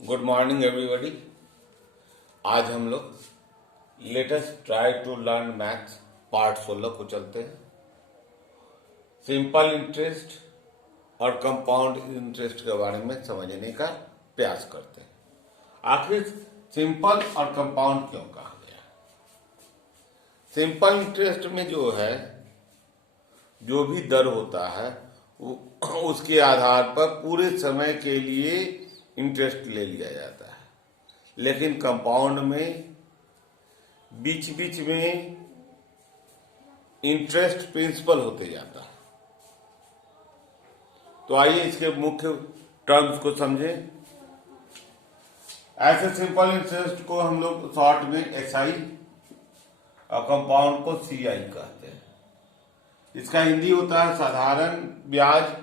Good morning everybody. आज हम लोग latest try to learn maths part 16 को चलते हैं। सिंपल इंटरेस्ट और कंपाउंड इंटरेस्ट के बारे में समझने का प्रयास करते हैं। आखिर सिंपल और कंपाउंड क्यों कहा गया? सिंपल इंटरेस्ट में जो है, जो भी दर होता है उसके आधार पर पूरे समय के लिए इंटरेस्ट ले लिया जाता है, लेकिन कंपाउंड में बीच बीच में इंटरेस्ट प्रिंसिपल होते जाता है। तो आइए इसके मुख्य टर्म्स को समझें। ऐसे सिंपल इंटरेस्ट को हम लोग शॉर्ट में एसआई और कंपाउंड को सीआई कहते हैं। इसका हिंदी होता है साधारण ब्याज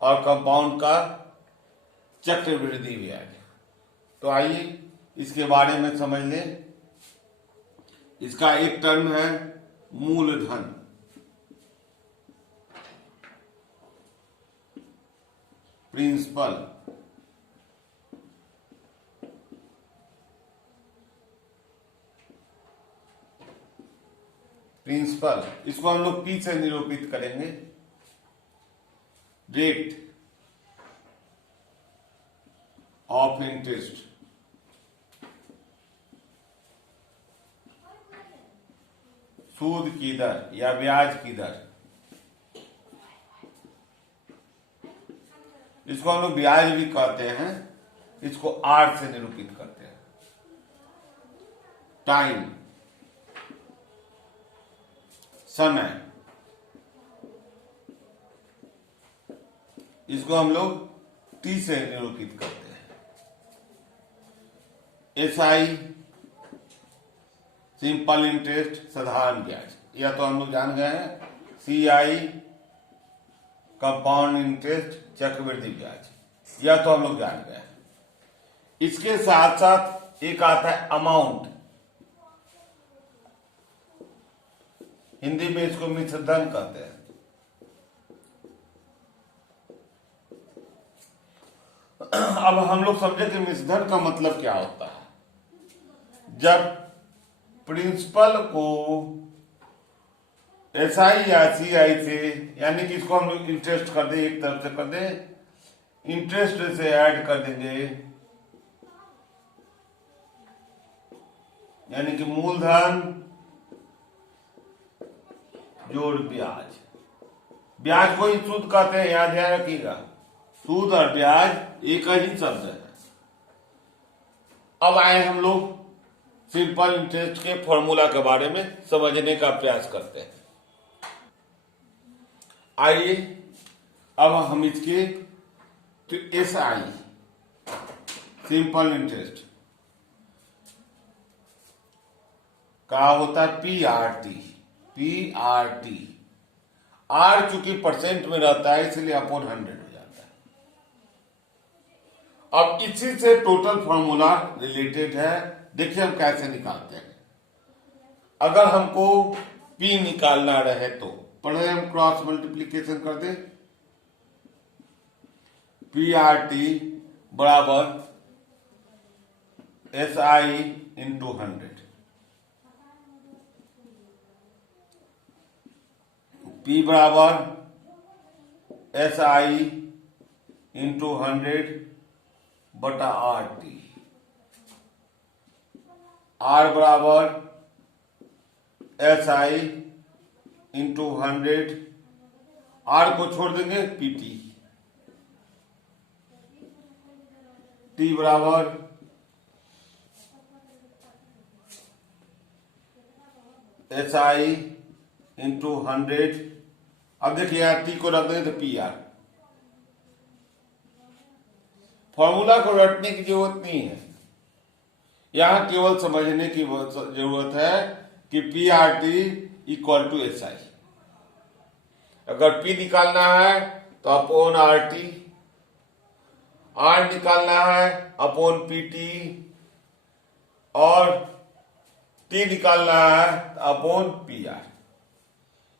और कंपाउंड का चक्रवृद्धि ब्याज। तो आइए इसके बारे में समझ लें। इसका एक टर्म है मूलधन। प्रिंसिपल। प्रिंसिपल इसको हम लोग पी से निरूपित करेंगे। Rate of interest. सूद की दर या ब्याज की दर। इसको हम लोग ब्याज भी कहते हैं। इसको आर से निरूपित करते हैं। टाइम, समय, इसको हम लोग टी से निरूपित करते हैं। एसआई सिंपल इंटरेस्ट साधारण ब्याज, या तो हम लोग जान गए हैं। सीआई कंपाउंड इंटरेस्ट चक्रवृद्धि ब्याज, या तो हम लोग जान गए हैं। इसके साथ साथ एक आता है अमाउंट। हिंदी में इसको मिश्रधन कहते हैं। अब हम लोग समझे कि मिश्रधन का मतलब क्या होता है। जब प्रिंसिपल को एसआई या सीआई से, यानी कि इसको हम लोग इंटरेस्ट कर दे, एक तरफ से कर दे, इंटरेस्ट से ऐड कर देंगे, यानी कि मूलधन जोड़ ब्याज। ब्याज को ही सूद कहते हैं, याद ध्यान रखिएगा। सूद और ब्याज एक ही शब्द है। अब आए हम लोग सिंपल इंटरेस्ट के फॉर्मूला के बारे में समझने का प्रयास करते हैं। आइए अब हम इसके तो एसआई सिंपल इंटरेस्ट का होता है पीआरटी। पीआरटी आर चूंकि परसेंट में रहता है इसलिए अपॉन 100 हो जाता है। अब इसी से टोटल फॉर्मूला रिलेटेड है। देखिए हम कैसे निकालते हैं। अगर हमको P निकालना रहे तो पहले हम क्रॉस मल्टीप्लीकेशन कर दें। PRT बराबर SI इंटू 100। P बराबर SI इंटू 100 बटा RT। R बराबर SI इंटू 100, R को छोड़ देंगे PT। T बराबर SI इंटू 100। अब देखिए यार T को रख देंगे तो PR। फॉर्मूला को रटने की जरूरत नहीं है, यहां केवल समझने की जरूरत है कि PRT इक्वल टू SI। अगर P निकालना है तो अपॉन RT, R निकालना है अपॉन PT, और T निकालना है अपॉन PR।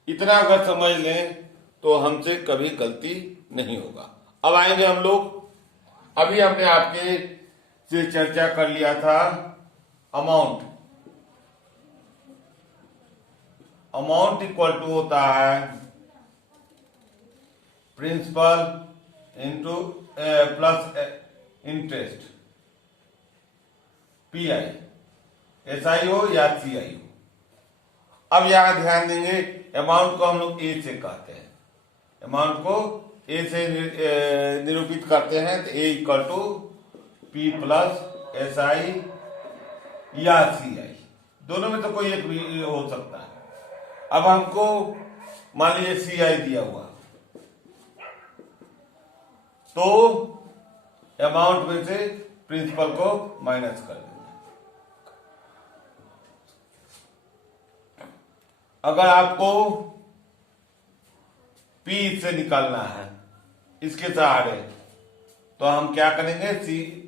इतना अगर समझ लें तो हमसे कभी गलती नहीं होगा। अब आएंगे हम लोग अभी हमने आपके से चर्चा कर लिया था अमाउंट। अमाउंट इक्वल टू होता है principal into plus interest, PI, SI हो या सीआई हो। अब यहां ध्यान देंगे, अमाउंट को हम लोग ए से कहते हैं, अमाउंट को ए से निरूपित करते हैं, तो A equal to P plus SI या सीआई, दोनों में तो कोई एक भी हो सकता है। अब हमको मान लीजिए सीआई दिया हुआ, तो अमाउंट में से प्रिंसिपल को माइनस कर देंगे। अगर आपको पी से निकालना है इसके सहारे, तो हम क्या करेंगे, सी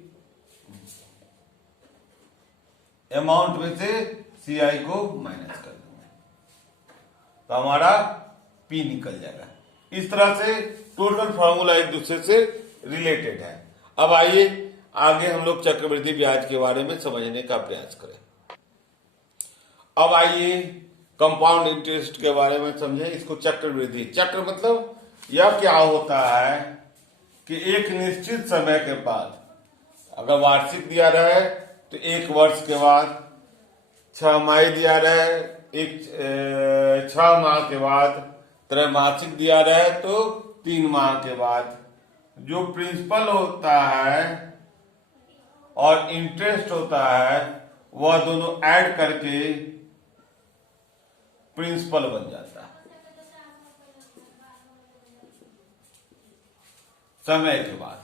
अमाउंट में से सीआई को माइनस कर देंगे, तो हमारा पी निकल जाएगा। इस तरह से टोटल फॉर्मूला एक दूसरे से रिलेटेड है। अब आइए आगे हम लोग चक्रवृद्धि ब्याज के बारे में समझने का प्रयास करें। अब आइए कंपाउंड इंटरेस्ट के बारे में समझें, इसको चक्रवृद्धि। चक्र मतलब यह क्या होता है कि एक निश्चित समय के बाद, अगर वार्षिक दिया रहे तो 1 वर्ष के बाद, 6 माह दिया रहे, 6 माह के बाद, त्रैमासिक दिया रहे तो 3 माह के बाद, जो प्रिंसिपल होता है और इंटरेस्ट होता है वह दोनों ऐड करके प्रिंसिपल बन जाता है समय के बाद।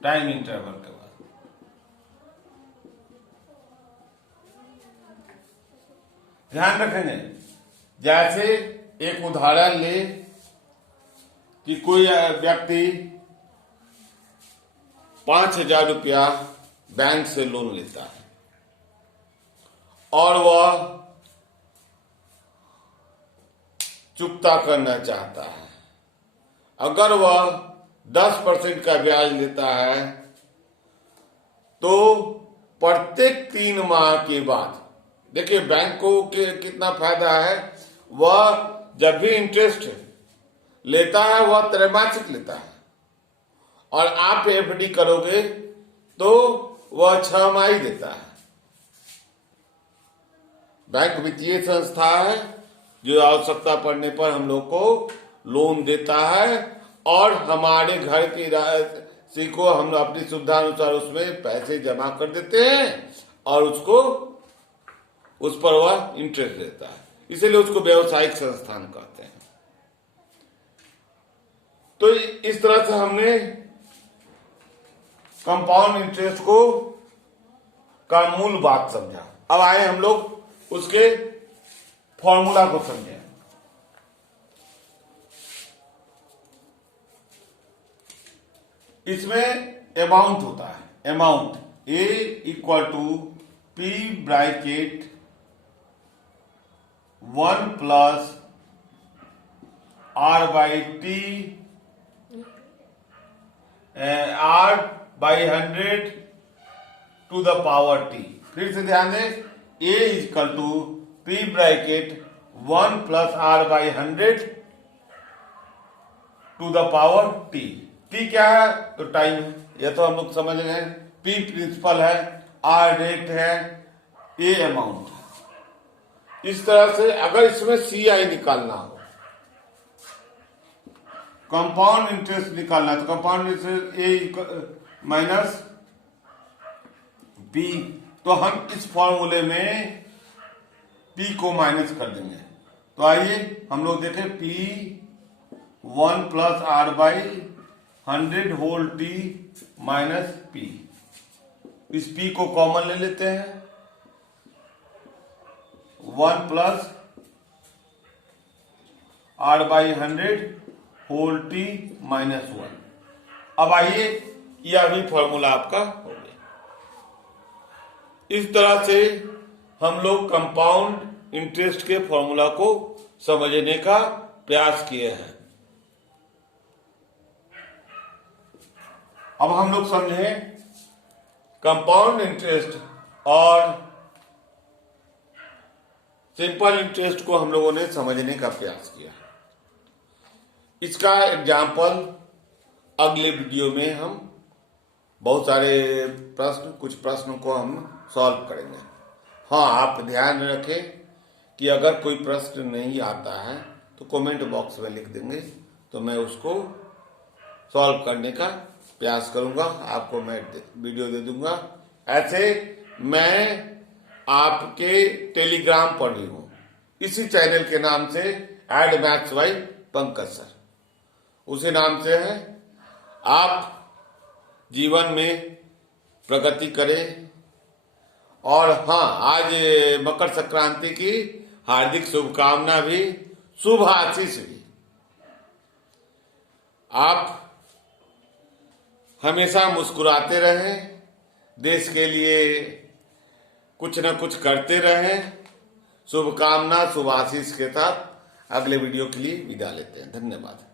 टाइम इंटरवल के बाद। ध्यान रखेंगे, जैसे एक उदाहरण ले कि कोई व्यक्ति 5,000 रुपया बैंक से लोन लेता है और वह चुकता करना चाहता है। अगर वह 10% का ब्याज लेता है तो प्रत्येक 3 माह के बाद, देखिए बैंक को कितना फायदा है, वह जब भी इंटरेस्ट लेता है वह त्रैमासिक लेता है, और आप एफडी करोगे तो वह 6 माह देता है। बैंक वित्तीय संस्था है जो आवश्यकता पड़ने पर हम लोग को लोन देता है, और हमारे घर की राशि को हम अपनी सुविधा अनुसार उसमें पैसे जमा कर देते हैं और उस पर वह इंटरेस्ट देता है, इसलिए उसको व्यावसायिक संस्थान कहते हैं। तो इस तरह से हमने कंपाउंड इंटरेस्ट का मूल बात समझा। अब आए हम लोग उसके फॉर्मूला को समझें। इसमें अमाउंट होता है, amount A equal to P bracket 1 plus R by T R by 100 to the power T. फिर से ध्यान दें, A equal to P bracket 1 plus R by 100 to the power T. T क्या है, तो टाइम है, यह तो हम लोग समझ गए। पी प्रिंसिपल है, आर रेट है, ए अमाउंट है। इस तरह से अगर इसमें सीआई निकालना हो, कंपाउंड इंटरेस्ट निकालना है, तो कंपाउंड इंटरेस्ट ए माइनस पी, तो हम इस फॉर्मूले में पी को माइनस कर देंगे। तो आइए हम लोग देखें, P 1 plus R by 100 whole T minus P. इस पी को कॉमन ले लेते हैं, 1 plus R by 100 whole T minus 1। अब आइए, यह भी फॉर्मूला आपका हो गया। इस तरह से हम लोग कंपाउंड इंटरेस्ट के फॉर्मूला को समझने का प्रयास किए हैं। अब हम लोग समझे कंपाउंड इंटरेस्ट और सिंपल इंटरेस्ट को हम लोगों ने समझने का प्रयास किया। इसका एग्जाम्पल अगले वीडियो में हम बहुत सारे कुछ प्रश्नों को हम सॉल्व करेंगे। हाँ, आप ध्यान रखें कि अगर कोई प्रश्न नहीं आता है तो कमेंट बॉक्स में लिख देंगे, तो मैं उसको सॉल्व करने का प्रयास करूंगा, आपको मैं वीडियो दे दूंगा। ऐसे मैं आपके टेलीग्राम पर भी हूं, इसी चैनल के नाम से Ed maths by Pankaj sir, उसी नाम से है। आप जीवन में प्रगति करें। और हाँ, आज मकर संक्रांति की हार्दिक शुभकामना भी, शुभ आशीष भी। आप हमेशा मुस्कुराते रहें, देश के लिए कुछ न कुछ करते रहें। शुभकामना, शुभ आशीष के साथ अगले वीडियो के लिए विदा लेते हैं। धन्यवाद।